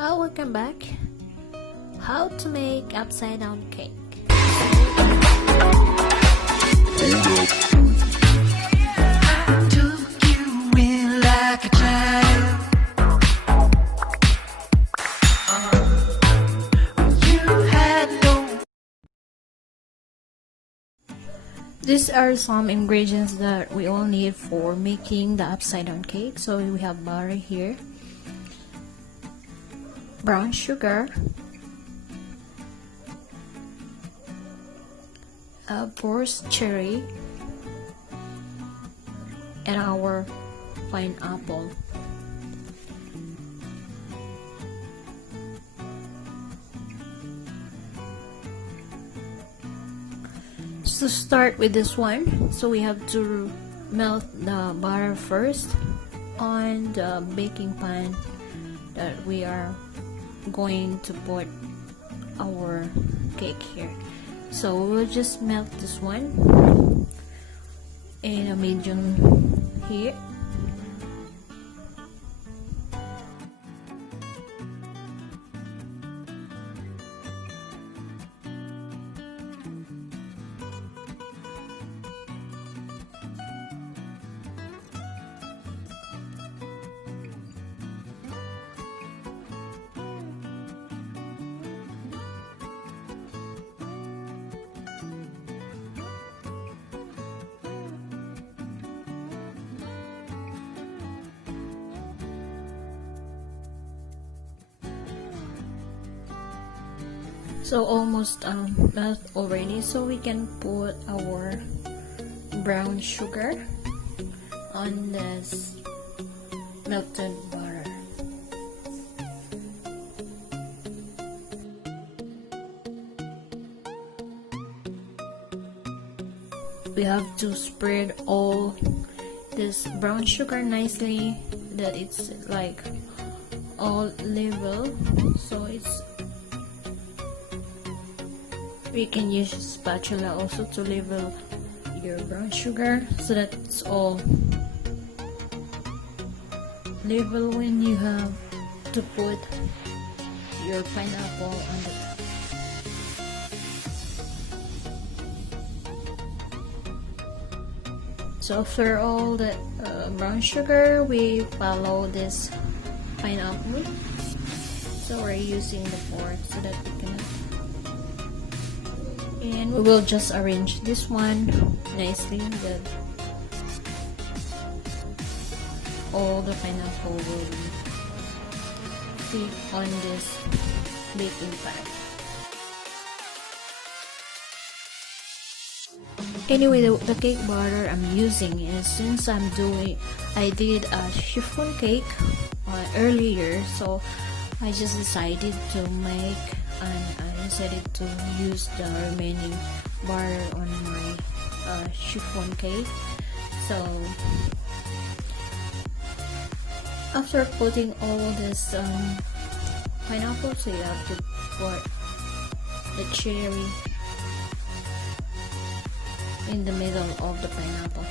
Welcome back. How to make upside down cake. These are some ingredients that we all need for making the upside down cake. So we have butter here, brown sugar, forced cherry, and our pineapple. To start with this one, so we have to melt the butter first on the baking pan that we are going to put our cake here. So we'll just melt this one in a medium heat. So almost melt already, so we can put our brown sugar on this melted butter. We have to spread all this brown sugar nicely, that it's like all level, so it's. We can use a spatula also to level your brown sugar so that it's all level when you have to put your pineapple on the top. So after all the brown sugar, we follow this pineapple. So we're using the fork so that we can. And we will just arrange this one nicely that all the pineapple will fit on this baking pan. Anyway, the cake batter I'm using is, since I did a chiffon cake earlier, so I just decided to make I decided to use the remaining butter on my chiffon cake. So after putting all this pineapple, so you have to put the cherry in the middle of the pineapple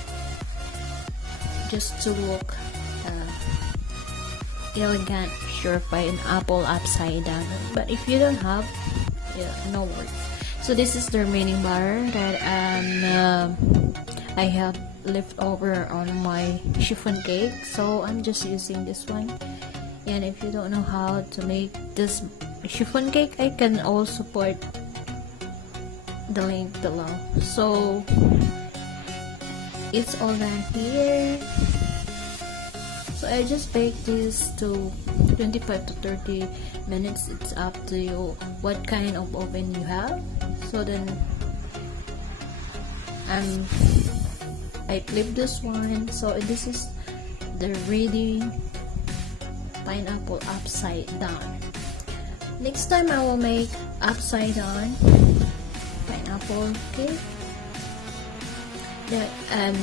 just to look elegant, your pineapple upside down. But if you don't have, no worries. So this is the remaining butter that I have left over on my chiffon cake, so I'm just using this one. And if you don't know how to make this chiffon cake, I can also put the link below. So it's all done here. So I just baked this to 25 to 30 minutes. It's up to you what kind of oven you have. So then I flip this one. So this is the ready pineapple upside down. Next time I will make upside down pineapple cake that I'm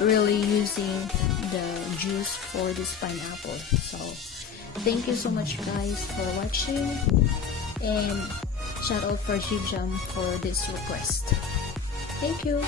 really using the juice for this pineapple. So thank you so much guys for watching, and shout out for JebJam for this request. Thank you.